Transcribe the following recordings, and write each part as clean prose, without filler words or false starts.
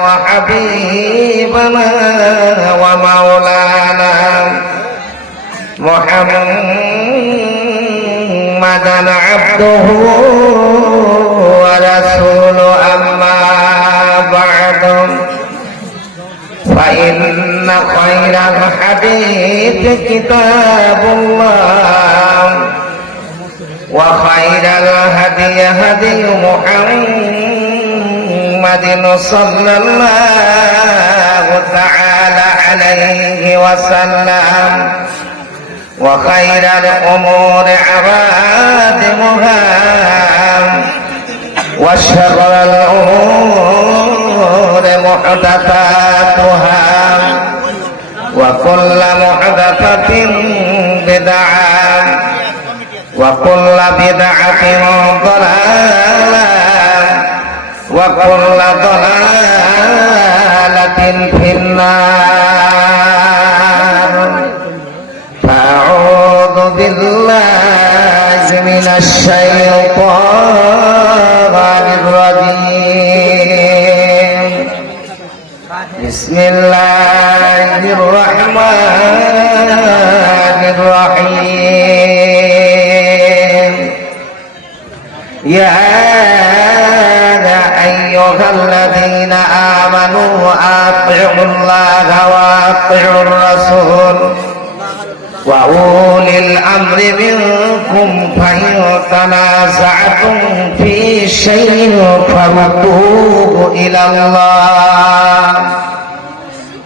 وحبيبنا ومولانا محمدا عبده ورسوله أما بعد فإن خير الحديث كتاب الله وخير الهدي هدي محمد صلى الله تعالى عليه وسلم وخير الأمور عوادمها وشر الأمور محدثاتها وكل محدثة بدعة وكل بدعة ضلالة وكل ضلالة في النار فأعوذ بالله من الشيطان الرجيم بسم الله الرحمن الرحيم يا أيها الذين آمنوا أطيعوا الله وأطيعوا الرسول وأولي الأمر منكم فإن تنازعتم في شيء فردوه إلى الله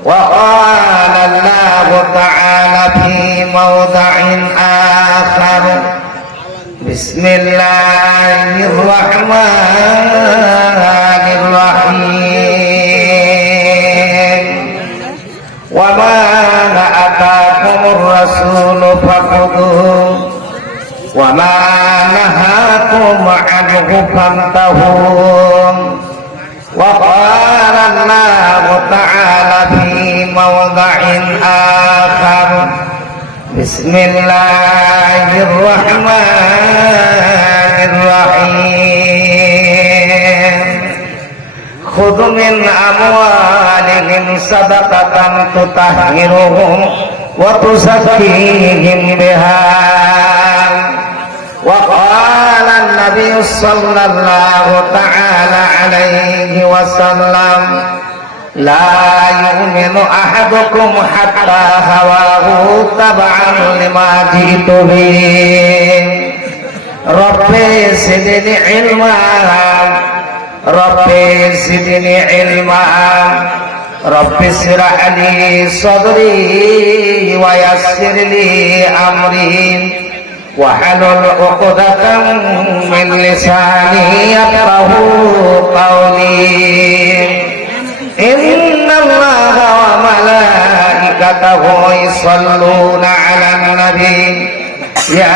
وقال الله تعالى في موضع آخر بسم الله الرحمن الرحيم وما أتاكم الرسول فخذوه وما نهاكم عنه فانتهوا وقال الله تعالى في موضع آخر بسم الله الرحمن الرحيم خذ من أموالهم صدقة تطهرهم وتزكيهم بها وقال النبي صلى الله تعالى عليه وسلم لا يؤمن أحدكم حتى هواه تبعا لما جئت به ربي زدني علما ربي زدني علما رب اشرح لي صدري ويسر لي أمري واحلل عقدة من لساني يفقهوا قولي إن الله وملائكته يصلون على النبي يا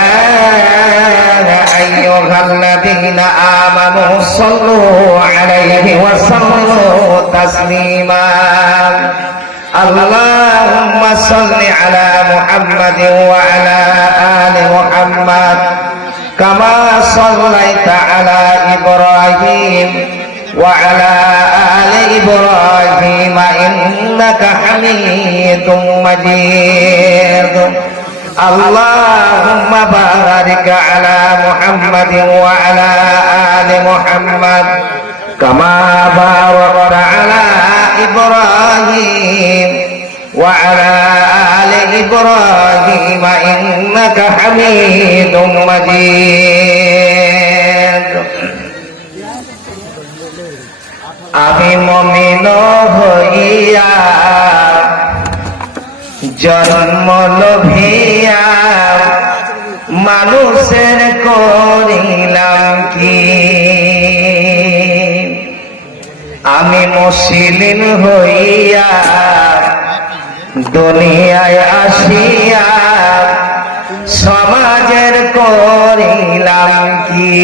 أيها الذين آمنوا صلوا عليه وسلموا تسليما اللهم صل على محمد وعلى آل محمد كما صليت على إبراهيم وعلى آل إبراهيم إنك حميد مجيد اللهم بارك على محمد وعلى آل محمد كما باركت على إبراهيم وعلى آل إبراهيم إنك حميد مجيد আমি মুমিন হইয়া জন্ম লোভিয়া মানুষের করিলাম কি আমি মুসলিম হইয়া দুনিয়ায় আসিয়া সমাজের করিলাম কি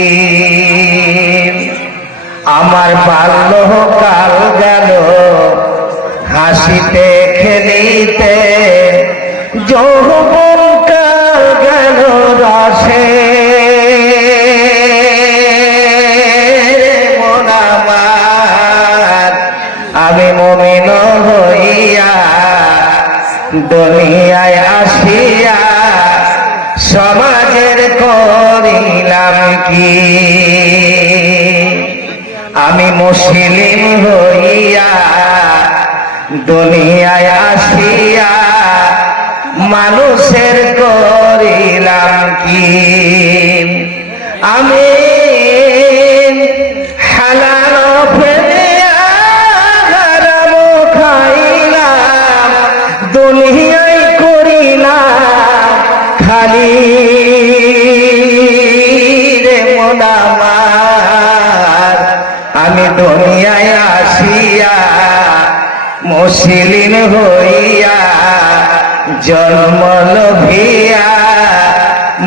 আমার বাল্যকাল গেল হাসিতে খেলিতে যৌবনকাল গেল রসে আমি মুমিন হইয়া দুনিয়ায় আসিয়া সমাজের করিলাম কি? আমি মুসলিম হইয়া দুনিয়ায় আসিয়া মানুষের করিলাম কি? আমি হালাল ফেলিয়া হারাম খাইলাম, দুনিয়ায় করিলাম খালি রে মন আমার। আমি দুনিয়ায় আসিয়া মুসলিম হইয়া জন্ম লভিয়া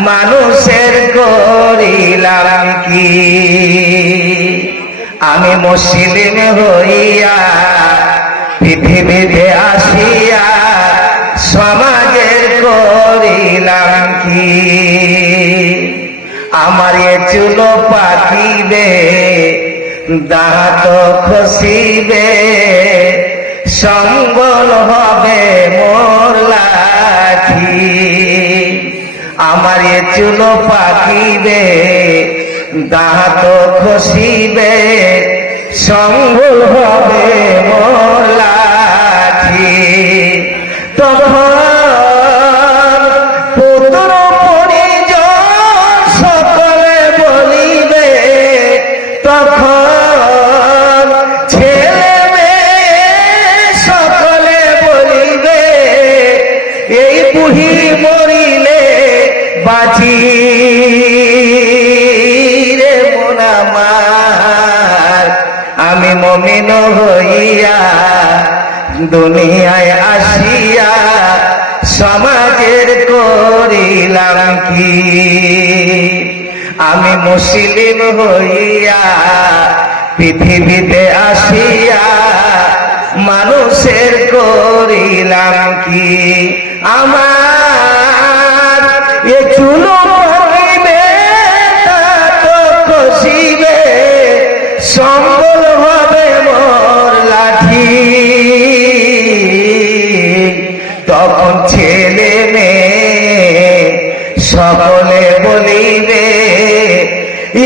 মানুষের করিলাম কি? আমি মুসলিম হইয়া পৃথিবীতে আসিয়া সমাজের করিলাম কি? আমার এ চুল পাকিবে, দাঁত খসিবে, সম্বল হবে মোর লাঠি। আমার এ চুল পাকিবে, দাঁত খসিবে, সম্বল হবে মোর লাঠি। তখন পুত্র পরিজন সকলে বলিবে, তখন ছেলে মেয়ে সকলে বলিবে, এই বুড়ি মরিলে বাঁচি রে মন আমার। আমি মুমিন হইয়া দুনিয়ায় আসিয়া সমাজের করিলাম কি? আমি মুসলিম হইয়া পৃথিবীতে আসিয়া মানুষের করিলাম কি? আমার এ চুলো পড়িবে, দাঁত খসিবে, সম্বল হবে মোর লাঠি। তখন ছেলে মেয়ে সকলে বলিবে,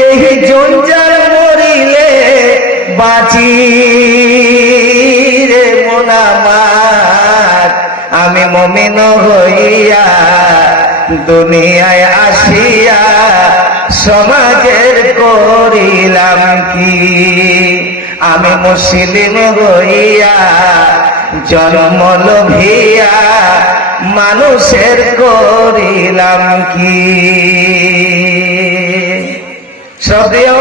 এই জঞ্জাল মরিলে বাঁচি রে মন আমার। আমি মুমিন হইয়া দুনিয়ায় আসিয়া সমাজের করিলাম কি? আমি মুসলিম হইয়া জন্ম লভিয়া মানুষের করিলাম কি? শ্রদ্ধেয়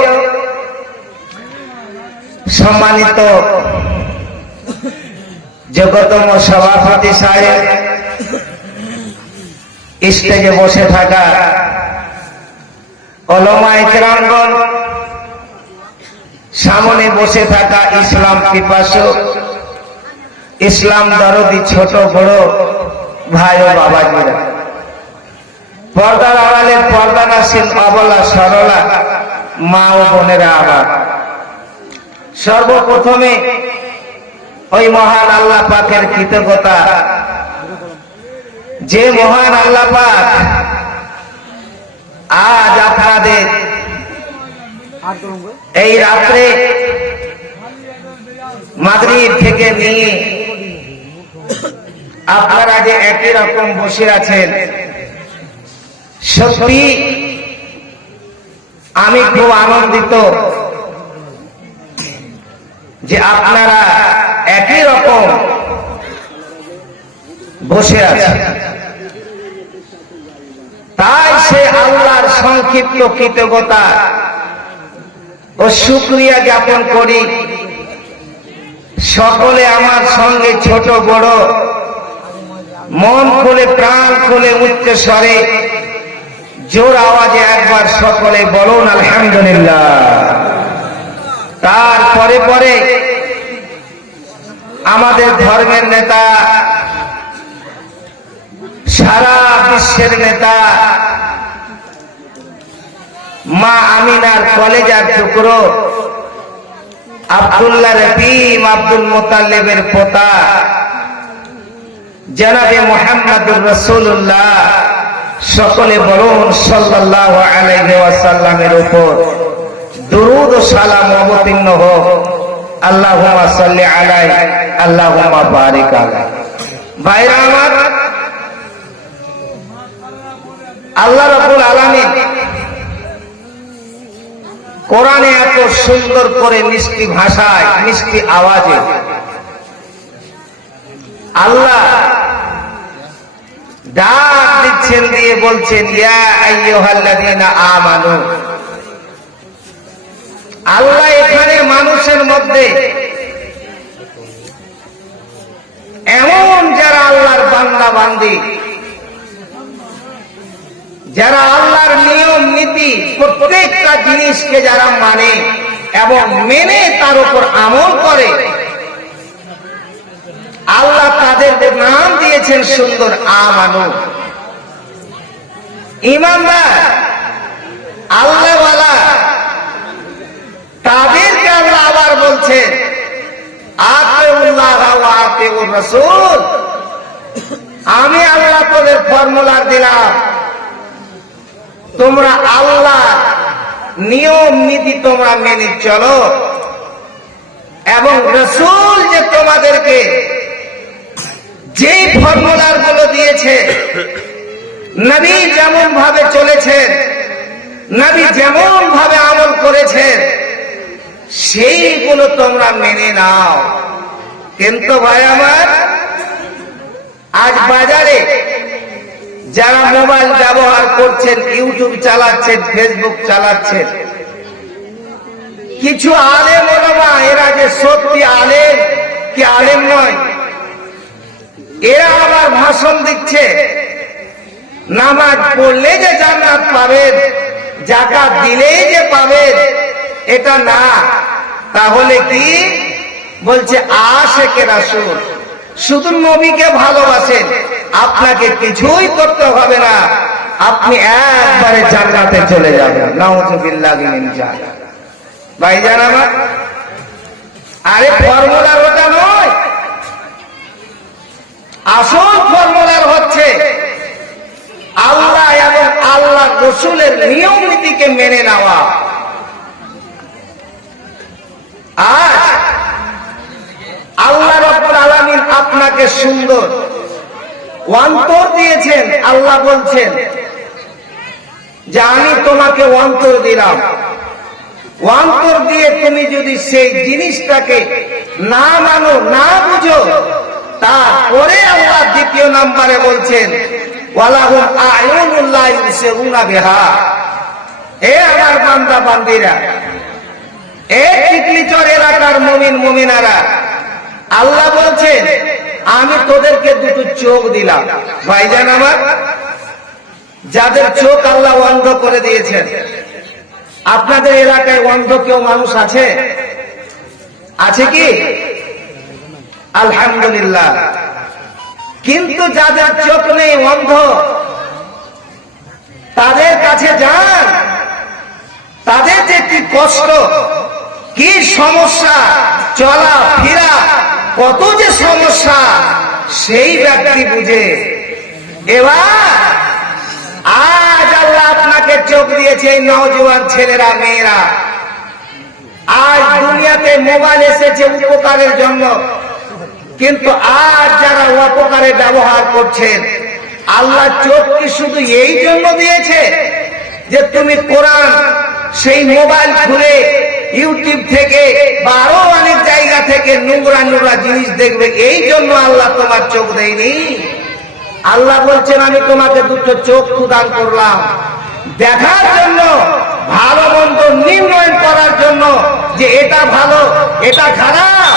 সম্মানিত যোগ্যতম সভাপতি সাহেব, স্টেজে বসে থাকা ওলামায়ে কেরামগণ, সামনে বসে থাকা ইসলাম পিপাসু, ইসলাম দরদি ছোট বড় ভাই ও বাবাজিরা, পর্দার আড়ালে পর্দানাসীন অবলা সরলা মা ও বোনেরা, আমার সর্বপ্রথমে ওই মহান আল্লাহ পাকের কৃতজ্ঞতা, যে মহান আল্লাহ পাক আজ আপনাদের এই রাত্রে মাগরিব থেকে নিয়ে আপনারা যে একই রকম বসে আছেন, সত্যি আমি খুব আনন্দিত যে আপনারা একই রকম বসে আছেন। তাই সে আল্লাহর সংক্ষিপ্ত কৃতজ্ঞতা ও শুকরিয়া জ্ঞাপন করি। সকলে আমার সঙ্গে ছোট বড় মন খুলে প্রাণ খুলে উচ্চ স্বরে জোর আওয়াজে একবার সকলে বলুন আলহামদুলিল্লাহ। তারপরে পরে আমাদের ধর্মের নেতা, সারা বিশ্বের নেতা, মা আমিনার কলেজার টুকরো আব্দুল্লাহ রবিম আব্দুল মুতাল্লিবের পোতা জনাবে মুহাম্মদুর রাসূলুল্লাহ, সকলে বলুন সাল্লাল্লাহু আলাইহি ওয়াসাল্লামের উপর দুরূদ ও সালাম অবতীর্ণ হোক। আল্লাহুম্মা সাল্লি আলাইহি আল্লাহুম্মা বারিক আলাইহি। ভাইরা আমার, আল্লাহ রাব্বুল আলামিন কোরআনে এত সুন্দর করে মিষ্টি ভাষায় মিষ্টি আওয়াজে আল্লাহ ডাক দিচ্ছেন, দিয়ে বলছেন ইয়া আইয়ুহাল্লাযীনা আমানু। আল্লাহ এখানে মানুষের মধ্যে এমন যারা আল্লাহর বান্দা বান্দি, যারা আল্লাহর নিয়ম নীতি প্রত্যেকটা জিনিসকে যারা মানে এবং মেনে তার উপর আমল করে, আল্লাহ তাদের নাম দিয়েছেন সুন্দর আমানু, ঈমানদার, আল্লাহওয়ালা। তাদেরকে আল্লাহ আবার বলছেন আতিউল্লাহ ওয়া আতিউর রাসূল। আমি আল্লাহ তোদের ফর্মুলা দিলাম, তোমরা আল্লাহ নিয়ম নীতি তোমরা মেনে চলো, এবং রাসূল যে তোমাদেরকে যেই ফর্মুলার গুলো দিয়েছে, নবী যেমন ভাবে চলেছেন, নবী যেমন ভাবে আমল করেছেন, সেইগুলো তোমরা মেনে নাও। কিন্তু ভাই আমার, আজ বাজারে যারা মোবাইল ব্যবহার করছেন, ইউটিউব চালাচ্ছেন, ফেসবুক চালাচ্ছেন, কিছু আলেম ওলামা, এরা যে সত্যি আলেম কি আলেম নয়, এরা আবার ভাষণ দিচ্ছে নামাজ পড়লে যে জান্নাত পাবেন, যাকাত দিলেই যে পাবেন, এটা না। তাহলে কি বলছে? আশিকে রাসূল, শুধু নবীকে ভালোবাসেন, আপনাকে কিছুই করতে হবে না, আপনি একবারে জান্নাতে চলে যাবেন। নাউযুবিল্লাহি মিন যালিক। ভাইজান আমার, আরে ফর্মুলার ওটা নয়, আসল ফর্মুলার হচ্ছে আল্লাহ এবং আল্লাহ রাসূলের নিয়ম নীতিকে মেনে নেওয়া। আজ আল্লাহ রাব্বুল আলামিন আপনাকে সুন্দর অন্তর দিয়েছেন। আল্লাহ বলছেন যে আমি তোমাকে অন্তর দিলাম, অন্তর দিয়ে তুমি যদি সেই জিনিসটাকে না মানো, না বুঝো, তারপরে আল্লাহ দ্বিতীয় নম্বরে বলছেন ওয়ালাহুম আ'য়ুনুন লা ইউবসিরুনা বিহা। এ আমার বান্দা বান্দিরা, এ টিকলিচর এলাকার মুমিন মুমিনারা, আল্লাহ বলছেন আমি তোদেরকে দুটো চোখ দিলাম। ভাইজান আমার, যাদের চোখ আল্লাহ অন্ধ করে দিয়েছেন, আপনাদের এলাকায় অন্ধ কেউ মানুষ আছে? আছে কি? আলহামদুলিল্লাহ। কিন্তু যাদের চোখ নেই, অন্ধ, তাদের কাছে যান, তাদের যে কি কষ্ট, কি সমস্যা, চলা ফিরা, কত যে সমস্যা, সেই ব্যক্তি বুঝে। এবার আজ আল্লাহ আপনাকে চোখ দিয়েছে, এই নওজোয়ান ছেলেরা মেয়েরা, আজ দুনিয়াতে মোবাইল এসেছে উপকারের জন্য, কিন্তু আজ যারা অপকারে ব্যবহার করছেন, আল্লাহ চোখ কি শুধু এই জন্য দিয়েছে যে তুমি কোরআন সেই মোবাইল খুলে ইউটিউব থেকে বা আরো অনেক জায়গা থেকে নোংরা নোংরা জিনিস দেখবে, এই জন্য আল্লাহ তোমার চোখ দেয়নি? আল্লাহ বলছেন আমি তোমাকে দুটো চোখ প্রদান করলাম, দেখার জন্য, ভালো মন্দ নির্ণয় করার জন্য, যে এটা ভালো এটা খারাপ।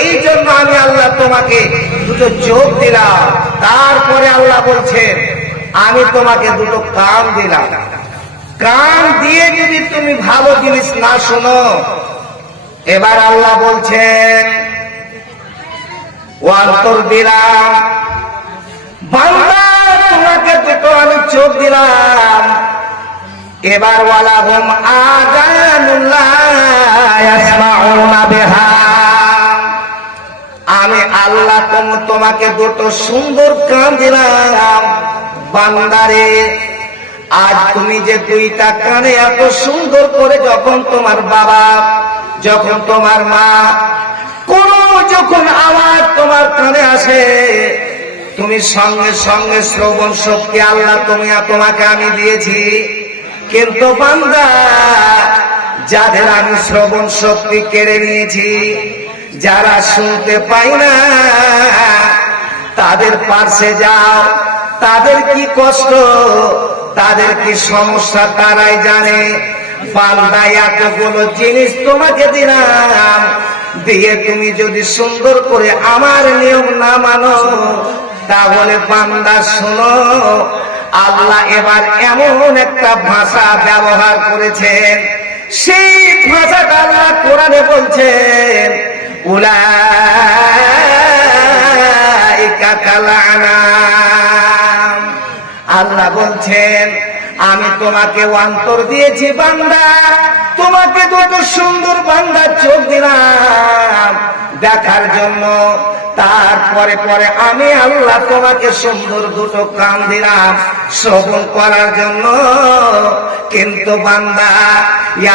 এই জন্য আমি আল্লাহ তোমাকে দুটো চোখ দিলাম। তারপরে আল্লাহ বলছেন আমি তোমাকে দুটো কান দিলাম। কান দিয়ে যদি তুমি ভালো জিনিস না শোনো, এবার আল্লাহ বলছেন অন্তর দিলাম, বান্দা তোমাকে দুটো আমি চোখ দিলাম। এবার ওয়ালাহুম আযানুল্লাহ ইয়াসমাউনা বিহা, আমি আল্লাহ তোমাকে দুটো সুন্দর কান দিলাম বান্দারে। আজ তুমি যে দুইটা কানে এত সুন্দর করে যখন তোমার বাবা, যখন তোমার মা কোন যখন আওয়াজ তোমার কানে আসে, তুমি সঙ্গে সঙ্গে শ্রবণ শক্তি আল্লাহ তোমাকে আমি দিয়েছি। কিন্তু বান্দা, যাদের আমি শ্রবণ শক্তি কেড়ে নিয়েছি, যারা শুনতে পাই না, তাদের পাশে যাও, তাদের কি কষ্ট, তাদের কি সমস্যা তারাই জানে। বান্দা, এতগুলো জিনিস তোমাকে দিলাম, দিয়ে তুমি যদি সুন্দর করে আমার নিয়ম না মানো, তাহলে বান্দা শোনো, আল্লাহ এবার এমন একটা ভাষা ব্যবহার করেছেন, সেই ভাষাটা আল্লাহ কোরআনে বলছেন, উলাইকা কাল আনাম। আল্লাহ বলছেন, আমি তোমাকে অন্তর দিয়েছি বান্দা, তোমাকে দুটো সুন্দর বান্দা চোখ দিলাম দেখার জন্য, তারপরে পরে আমি আল্লাহ তোমাকে সুন্দর দুটো কান দিলাম শ্রবণ করার জন্য। কিন্তু বান্দা,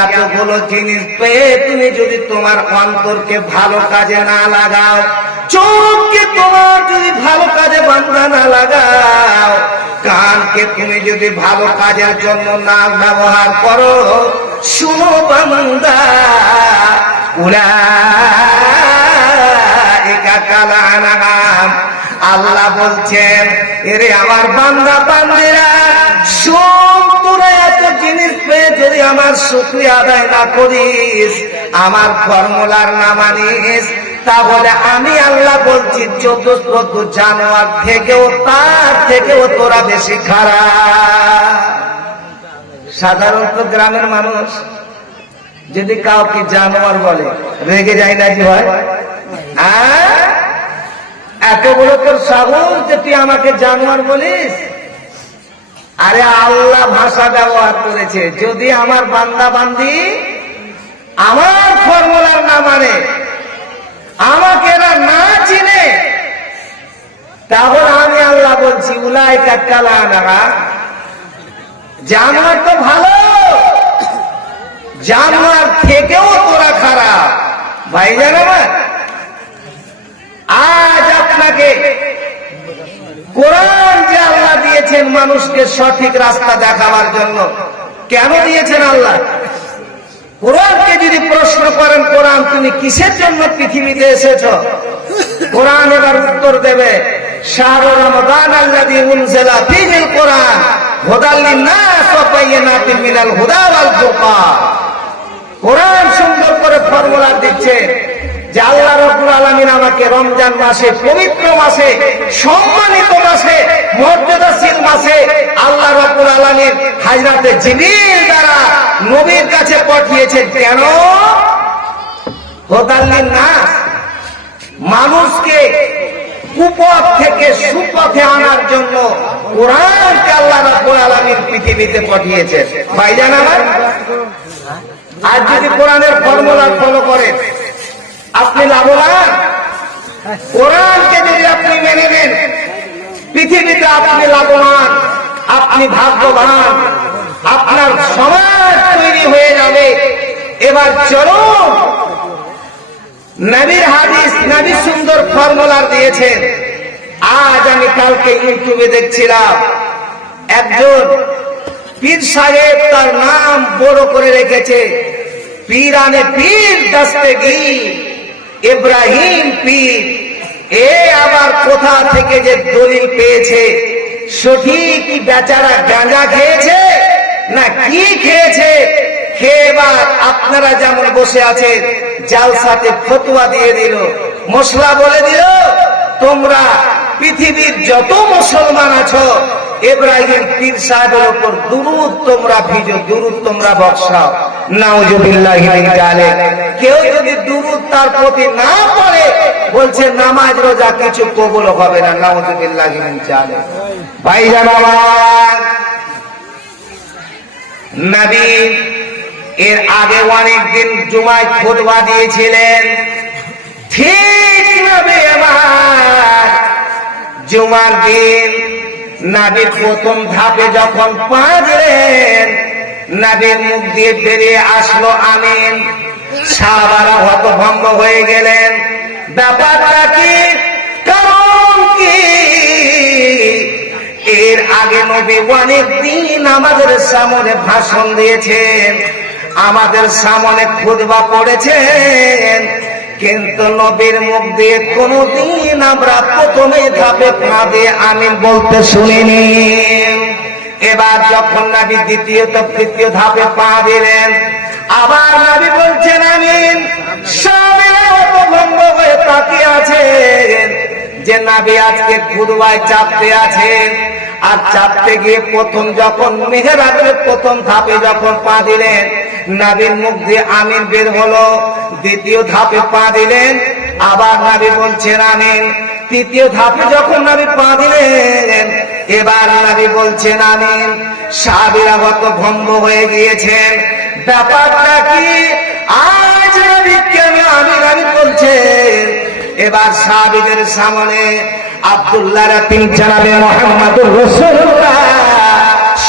এতগুলো জিনিস পেয়ে তুমি যদি তোমার অন্তরকে ভালো কাজে না লাগাও, চোখকে তোমার যদি ভালো কাজে বান্দা না লাগাও, কানকে তুমি যদি ভালো কাজের জন্য না ব্যবহার করো, শুনো বান্দা, উলাইকা কাল আনাম। আল্লাহ বলছেন, এরে আমার বান্দা বান্দিরা, শোন, তোরা এত জিনিস পেয়ে যদি আমার শুকরিয়া আদায় না করিস, আমার ফর্মুলার না মানিস, তাহলে আমি আল্লাহ বলছি 14 জানোয়ার থেকেও, তার থেকেও তোরা বেশি খারাপ। সাধারণত গ্রামের মানুষ যদি কাউকে জানোয়ার বলে রেগে যায় না, কি হয়? এত বড় তোর সাহস যে তুই আমাকে জানোয়ার বলিস? আরে আল্লাহ ভাষা ব্যবহার করেছে, যদি আমার বান্দা বান্দি আমার ফর্মুলার না মানে, আমাকে এরা না চিনে, তাহলে আমি আল্লাহ বলছি, উলাইকা কাল আনাম। জানোয়ার তো ভালো, জানোয়ার থেকেও তোরা খারাপ। ভাইজান আমার, আজ আপনাকে কোরআন যে আল্লাহ দিয়েছেন মানুষকে সঠিক রাস্তা দেখাবার জন্য, কেন দিয়েছেন আল্লাহ? কোরআনকে যদি প্রশ্ন করেন, কোরআন তুমি কিসের জন্য পৃথিবীতে এসেছো, কোরআন এবার উত্তর দেবে, শাহরু রমাদান আল্লাযী উনজিলা ফীহিল কোরআন হুদাল লিন-নাস ওয়া বায়িনাতিন মিনাল হুদা ওয়াল ফুরকান। কোরআন সুন্দর করে ফর্মুলা দিচ্ছে যে আল্লাহ রাব্বুল আলামিন আমাকে রমজান মাসে, পবিত্র মাসে, সম্মানিত মাসে, মর্যাদাশীল মাসে আল্লাহ রাব্বুল আলামিন হযরতে জিবরিল দ্বারা নবীর কাছে পাঠিয়েছেন। কেন? হুদাল লিন-নাস, মানুষকে কুপথ থেকে সুপথে আনার জন্য কোরআনকে আল্লাহ রাব্বুল আলামিন পৃথিবীতে পাঠিয়েছেন। ভাইজান আমার, আজ যদি কোরআনের ফর্মুলা ফলো করেন, আপনি লাভবান। কোরআনকে যদি আপনি মেনে নেন, পৃথিবীতে আপনি লাভবান, আপনি ভাগ্যবান, আপনার সমাজ তৈরি হয়ে যাবে। এবার চলো, নবীর হাদিস, নবী সুন্দর ফর্মুলা দিয়েছেন। আজ আমি কালকে ইউটিউবে দেখছিলাম, একজন পীর সাহেব, তার নাম বড় করে রেখেছে পীরানে পীর দস্তগীর ইব্রাহিম পীর। এ আবার কোথা থেকে যে দলিল পেয়েছে, সঠিক কি বেচারা গাঁজা খেয়েছে না কি খেয়েছে, খেয়ে এবার আপনারা যেমন বসে আছেন জালসাতে ফতোয়া দিয়ে দিল, মশলা বলে দিল, তোমরা পৃথিবীর যত মুসলমান আছো ইব্রাহিম পীর সাহেবের উপর দুরূদ তোমরা ভিজো, দুরূদ তোমরা বর্ষাও। নাউজুবিল্লাহি মিন যালিক। কেউ যদি দুরূদ তার প্রতি না পড়ে, বলছে নামাজ রোজা কিছু কবুল হবে না। নাউজুবিল্লাহি মিন যালিক। ভাইজান আমার, নবী এর আগে অনেকদিন জুমায় খুতবা দিয়েছিলেন। ঠিক নবী আমার জুমার দিন নবী প্রথম ধাপে যখন পা দিলেন, নবীর মুখ দিয়ে বেরিয়ে আসলো আমিন। সাহাবারা হতভম্ব হয়ে গেলেন, ব্যাপারটা কি, কারণ কি? এর আগে নবী অনেক দিন আমাদের সামনে ভাষণ দিয়েছেন, আমাদের সামনে খুতবা পড়েছেন, কিন্তু নবীর মুখ দিয়ে কোনদিন আমরা প্রথমে ধাপে পা দিয়ে আমিন বলতে শুনিনি। এবার যখন নবী দ্বিতীয় তৃতীয় ধাপে পা দিলেন, আবার নবী বলছেন আমিন। সাহাবীরা হতভম্ব হয়ে তাকিয়ে আছেন যে নবী আজকে খুতবায় চাপতে আছেন। আর চাপতে গিয়ে প্রথম যখন মেহরাবের প্রথম ধাপে যখন পা দিলেন, নবীর মুখ দিয়ে আমিন বের হলো। দ্বিতীয় ধাপে পা দিলেন, আবার নবী বলছেন আমিন। তৃতীয় ধাপে যখন নবী পা দিলেন, এবার নবী বলছেন আমিন। সাহাবীরা হতভম্ব হয়ে গিয়েছেন, ব্যাপারটা কি, আজ নবী কেন আমিন আমিন বলছেন? এবার সাহাবীদের সামনে আব্দুল্লাহ তিনি জানাবে মুহাম্মদুর রাসূলুল্লাহ,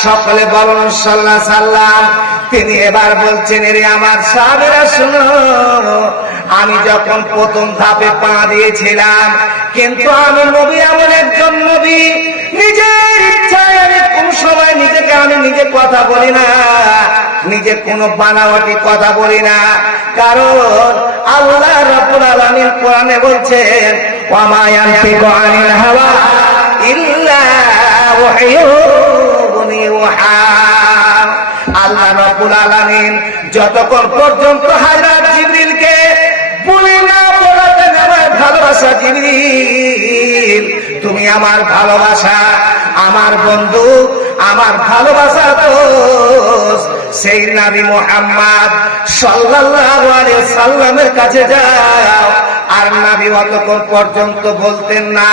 সকলে বলুন সাল্লাল্লাহু আলাইহি সাল্লাম। তিনি এবার বলছেন, এরে আমার সাহাবীরা শুনো, আমি যখন প্রথম ধাপে পা দিয়েছিলাম, কিন্তু আমি নবী এমন একজন নবী, নিজের ইচ্ছায় আমি কোন সময় নিজেকে আমি নিজে কথা বলি না, নিজে কোন বানাওয়াটি কথা বলি না। কারণ আল্লাহ রাব্বুল আলামিন কোরআনে বলছেন, ওয়া মা ইয়ানতিকু আনিল হাওয়া ইল্লা ওয়াহয়ুন ইউহা। আল্লাহ রাব্বুল আলামিন যতক্ষণ পর্যন্ত হযরত জিবরিলকে বলে না বলাতেন, আমার ভালোবাসা জিবরিল, তুমি আমার ভালোবাসা, আমার বন্ধু, আমার ভালোবাসা দোস্ত সেই নবী মুহাম্মদ সাল্লাল্লাহু আলাইহি সাল্লামের কাছে যাও। আর নবী অতক্ষণ পর্যন্ত বলতেন না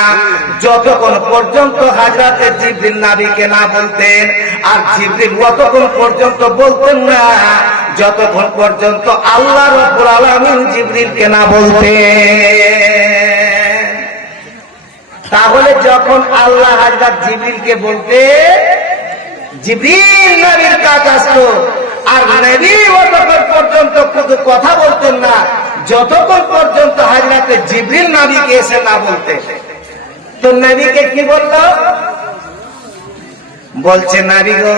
যতক্ষণ পর্যন্ত হযরতে জিবরিল নবীকে না বলতেন, আর জিবরিল অতক্ষণ পর্যন্ত বলতেন না যতক্ষণ পর্যন্ত আল্লাহ রাব্বুল আলামিন জিবরিলকে না বলতেন। তাহলে যখন আল্লাহ হযরত জিবরিলকে বলতে, জিবরিল নবীর কাছে আসতো, আর নবী অতক্ষণ পর্যন্ত কোনো কথা বলতেন না যতক্ষণ পর্যন্ত হযরতে জিবরিল নবীকে এসে না বলতে। তো নবীকে কি বলল? বলছে, নবী গো